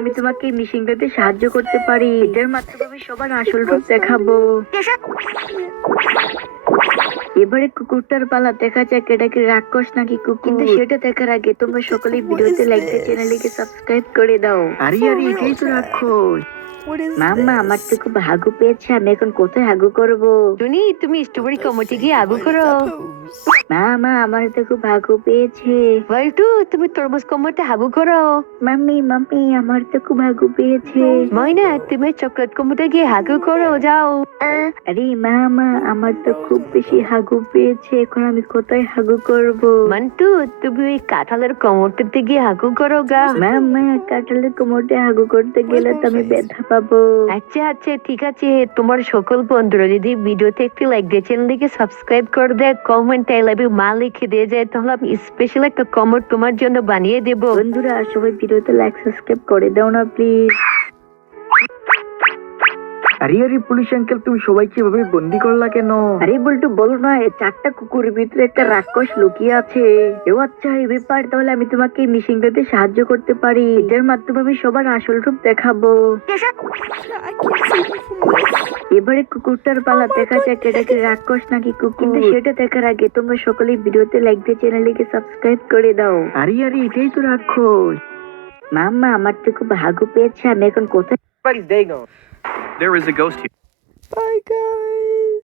আমি তোমাকে মিশিং করতে সাহায্য করতে পারি। এটার মাধ্যমে আমি সবার আসল রূপ দেখাবো। এবারে কুকুরটার পালা, দেখা যাক এটা কি রাক্ষস নাকি কুকুর। কিন্তু সেটা দেখার আগে তোমরা সকলেই ভিডিওতে লাইক দিয়ে চ্যানেলটিকে সাবস্ক্রাইব করে দাও। আরে এটাই তো রাক্ষস। মাম্মা, আমার তো খুব হাগু পেয়েছে, আমি এখন কোথায় হাগু করব? টুনি, তুমি স্ট্রবেরি কমোটে গিয়ে হাগু করো। মা আমার তো খুব হাগু পেয়েছে। বল্টু, তুমি তরমুজ কমোটে হাগু করো। মাম্মি আমার তো খুব হাগু পেয়েছে। ময়না, তুমি চকলেট কমোটে গিয়ে হাগু করো, যাও। আরে মা আমার তো খুব বেশি হাগু পেয়েছে, এখন আমি কোথায় হাগু করব? মন্টু, তুমি ওই কাঁঠালের কমোটে গিয়ে হাগু করো গা। মা কাঁঠালের কোমরে হাগু করতে গেলে তো আমি ব্যথা পাবো। আচ্ছা আচ্ছা, ঠিক আছে। তোমার সকল বন্ধুরা যদি ভিডিওতে একটি লাইক দিয়ে চ্যানেলটিকে সাবস্ক্রাইব করে দেয়, কমেন্ট আই লাভ ইউ মা লিখে দিয়ে যায়, তাহলে আমি স্পেশাল একটা কমেন্ট তোমার জন্য বানিয়ে দেব। বন্ধুরা সবাই ভিডিওতে লাইক সাবস্ক্রাইব করে দাও না প্লিজ। আরে পুলিশ আঙ্কেল, তুমি সবাইকে এভাবে বন্দি করলা কেন? আরে বল্টু, বলো না, এই 4টা কুকুরের ভিতরে একটা রাক্ষস লুকিয়ে আছে। ও আচ্ছা, এই ব্যাপার। তাহলে আমি তোমাকে মিশিং করতে সাহায্য করতে পারি। এটার মাধ্যমে আমি সবার আসল রূপ দেখাবো। এবারে কুকুরটার পালা, দেখা যাক এটা কি রাক্ষস নাকি কুকুর। কিন্তু সেটা দেখার আগে তোমরা সকলেই ভিডিওতে লাইক দিয়ে চ্যানেলটিকে সাবস্ক্রাইব করে দাও। আরে এটাই তো রাক্ষস। মাম্মা, আমার তো খুব হাগু পেয়েছে, আমি এখন কোথায়? Everybody's day gone. There is a ghost here. Bye, guys.